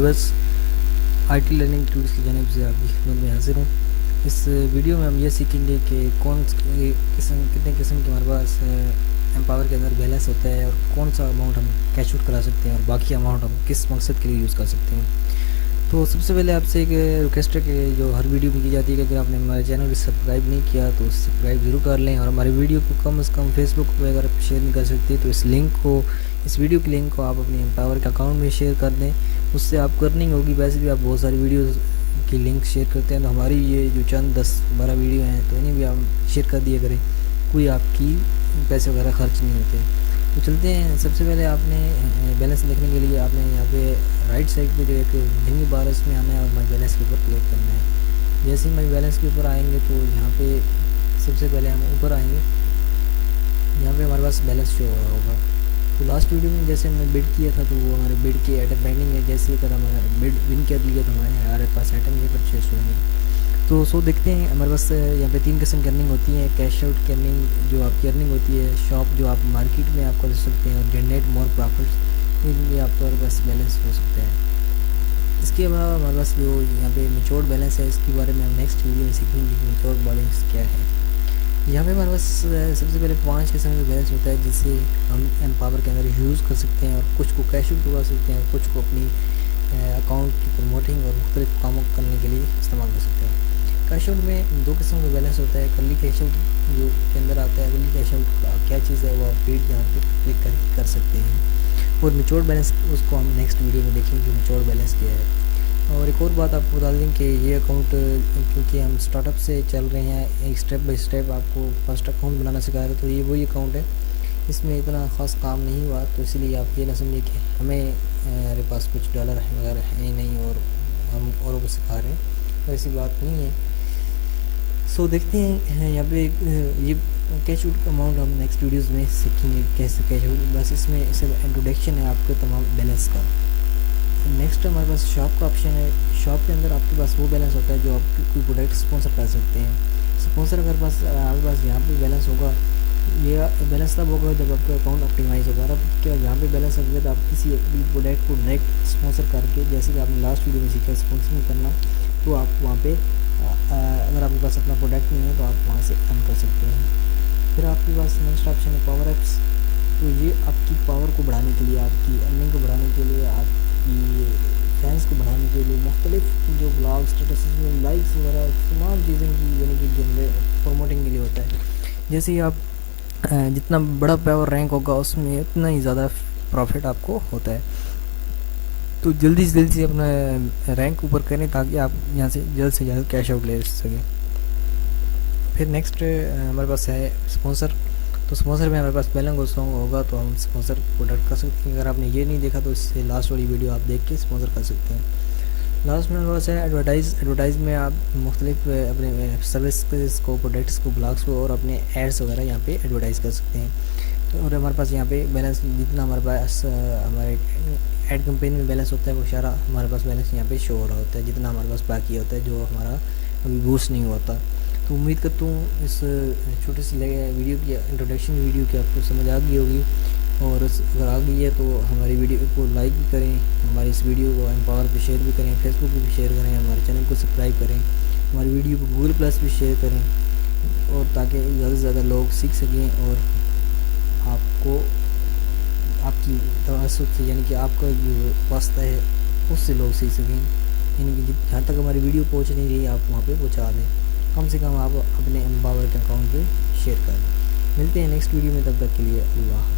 بس I T learning tools کی جانب سے آپ کی خدمت میں حاضر ہوں. اس ویڈیو میں ہم یہ سیکھیں گے کہ کتنے قسم کے ہمارے پاس امپاور کے اندر بیلنس ہوتا ہے اور کون سا اماؤنٹ ہم کیش آؤٹ کرا سکتے ہیں اور باقی اماؤنٹ ہم کس مقصد کے لیے یوز کر سکتے ہیں. تو سب سے پہلے آپ سے ایک ریکویسٹ ہے کہ جو ہر ویڈیو میں کی جاتی ہے کہ اگر آپ نے ہمارے چینل کو سبسکرائب نہیں کیا تو سبسکرائب ضرور کر لیں, اور ہماری ویڈیو کو کم از کم فیس بک پہ اگر آپ شیئر نہیں کر سکتے تو اس ویڈیو کے لنک کو آپ اپنے امپاور کے اکاؤنٹ میں شیئر کر دیں. اس سے آپ کو ارننگ ہوگی. ویسے بھی آپ بہت ساری ویڈیوز کی لنک شیئر کرتے ہیں, تو ہماری یہ جو چند 10-12 ویڈیو ہیں تو انہیں بھی آپ شیئر کر دیا کریں, کوئی آپ کی پیسے وغیرہ خرچ نہیں ہوتے. تو چلتے ہیں. سب سے پہلے آپ نے بیلنس دیکھنے کے لیے آپ نے یہاں پہ رائٹ سائڈ پہ جو ایک منی بار اس میں آنا ہے اور مائی بیلنس کے اوپر کلک کرنا ہے. جیسے ہی مائی بیلنس کے اوپر آئیں گے تو یہاں پہ سب سے پہلے ہم اوپر آئیں گے. یہاں پہ ہمارے پاس بیلنس شو ہو رہا ہوگا. تو لاسٹ ویڈیو میں جیسے ہم نے بڈ کیا تھا تو وہ ہمارے بڈ کے ایٹم بینڈنگ ہے. جیسے اگر ہمارا بڈ ون کر لیا تو ہمارے پاس ایٹم یہ پرچیز ہوئیں گے. تو دیکھتے ہیں ہمارے پاس یہاں پہ 3 قسم کی ارننگ ہوتی ہیں. کیش آؤٹ کی ارننگ جو آپ کی ارننگ ہوتی ہے, شاپ جو آپ مارکیٹ میں آپ کر سکتے ہیں, اور جنریٹ مور پروفٹس ان میں آپ کا بس بیلنس ہو سکتا ہے. اس کے علاوہ ہمارے پاس جو یہاں پہ میچورڈ بیلنس ہے اس کے بارے میں ہم نیکسٹ ویڈیو میں سیکھیں گے کہ میچورڈ بیلنس کیا ہے. یہاں پہ ہمارے پاس سب سے پہلے 5 قسم کا بیلنس ہوتا ہے جس سے ہم امپاور کے اندر یوز کر سکتے ہیں, اور کچھ کو کیش آؤٹ کروا سکتے ہیں, اور کچھ کو اپنی اکاؤنٹ کی پروموٹنگ اور مختلف کاموں کرنے کے لیے استعمال کر سکتے ہیں. کیش آؤٹ میں 2 قسم کا بیلنس ہوتا ہے. کرلی کیش آؤٹ جو کے اندر آتا ہے, کرلی کیش آؤٹ کیا چیز ہے وہ آپ پیڈ یہاں پہ کلک کر کے کر سکتے ہیں. اور میچورڈ بیلنس اس کو ہم نیکسٹ ویڈیو میں دیکھیں گے میچورڈ بیلنس کیا ہے. اور ایک اور بات آپ کو بتا دیں کہ یہ اکاؤنٹ کیونکہ ہم اسٹارٹ اپ سے چل رہے ہیں, ایک اسٹیپ بائی اسٹیپ آپ کو فرسٹ اکاؤنٹ بنانا سکھا رہے, تو یہ وہی اکاؤنٹ ہے. اس میں اتنا خاص کام نہیں ہوا, تو اسی لیے آپ یہ نہ سمجھیں کہ ہمارے پاس کچھ ڈالر وغیرہ ہے نہیں اور ہم اوروں کو سکھا رہے ہیں, ایسی بات نہیں ہے. دیکھتے ہیں یہاں پہ یہ کیش آؤٹ کا اماؤنٹ ہم نیکسٹ ویڈیوز میں سیکھیں گے کیسے کیش آؤٹ. بس اس میں صرف انٹروڈکشن ہے آپ کے تمام بیلنس کا. نیکسٹ ہمارے پاس شاپ کا آپشن ہے. شاپ کے اندر آپ کے پاس وہ بیلنس ہوتا ہے جو آپ کوئی پروڈکٹ اسپانسر کر سکتے ہیں. اسپانسر اگر آپ کے پاس یہاں پہ بیلنس ہوگا, یہ بیلنس تب ہوگا جب آپ کا اکاؤنٹ آپٹیمائز ہوگا. اور اب کیا یہاں پہ بیلنس ہوگا تو آپ کسی بھی پروڈکٹ کو ڈائریکٹ اسپانسر کر کے, جیسے کہ آپ نے لاسٹ ویڈیو میں سیکھا اسپانسرنگ کرنا, تو آپ وہاں پہ اگر آپ کے پاس اپنا پروڈکٹ نہیں ہے تو آپ وہاں سے ارن کر سکتے ہیں. پھر آپ کے پاس نیکسٹ آپشن ہے پاور ایپس. تو یہ آپ کی پاور کو بڑھانے کے لیے, آپ کی ارننگ کو بڑھانے کے لیے, آپ کی فینس کو بڑھانے کے لیے, مختلف جو بلاگ اسٹیٹس میں لائکس وغیرہ تمام چیزیں کی یعنی کہ پروموٹنگ کے لیے ہوتا ہے. جیسے ہی آپ جتنا بڑا پاور رینک ہوگا اس میں اتنا ہی زیادہ پروفٹ آپ کو ہوتا ہے. تو جلدی سے اپنا رینک اوپر کریں تاکہ آپ یہاں سے جلد کیش آؤٹ لے سکیں. پھر نیکسٹ ہمارے پاس ہے اسپانسر. تو اسپانسر میں ہمارے پاس بیلنس ہوگا تو ہم اسپانسر پروڈکٹ کر سکتے ہیں. اگر آپ نے یہ نہیں دیکھا تو اس سے لاسٹ والی ویڈیو آپ دیکھ کے اسپانسر کر سکتے ہیں. لاسٹ میں ہمارے پاس ہے ایڈورٹائز میں آپ مختلف اپنے سروسز کو, پروڈکٹس کو, بلاگس کو اور اپنے ایڈس وغیرہ یہاں پہ ایڈورٹائز کر سکتے ہیں. اور ہمارے پاس یہاں پہ بیلنس جتنا ہمارے پاس ہمارے ایڈ کمپین میں بیلنس ہوتا ہے وہ سارا ہمارے پاس بیلنس یہاں پہ شو ہو رہا ہوتا ہے, جتنا ہمارے پاس باقی ہوتا ہے جو ہمارا ابھی بوسٹ نہیں ہوتا. تو امید کرتا ہوں اس چھوٹی سی ویڈیو کی انٹروڈکشن ویڈیو کی آپ کو سمجھ آ گئی ہوگی. اور اگر آ گئی ہے تو ہماری ویڈیو کو لائک بھی کریں, ہماری اس ویڈیو کو امپاور پہ شیئر بھی کریں, فیس بک پہ بھی شیئر کریں, ہمارے چینل کو سبسکرائب کریں, ہماری ویڈیو کو گوگل پلس پہ شیئر کریں, اور تاکہ زیادہ سے زیادہ لوگ سیکھ سکیں اور آپ کو آپ کی توسط سے یعنی کہ آپ کا جو واسطہ ہے اس سے لوگ سیکھ سکیں. یعنی کہ جہاں تک ہماری ویڈیو پہنچ نہیں رہی آپ وہاں پہ پہنچا دیں, کم سے کم آپ اپنے امپاور کے اکاؤنٹ پہ شیئر کر دیں. ملتے ہیں نیکسٹ ویڈیو میں, تب تک کے لیے اللہ.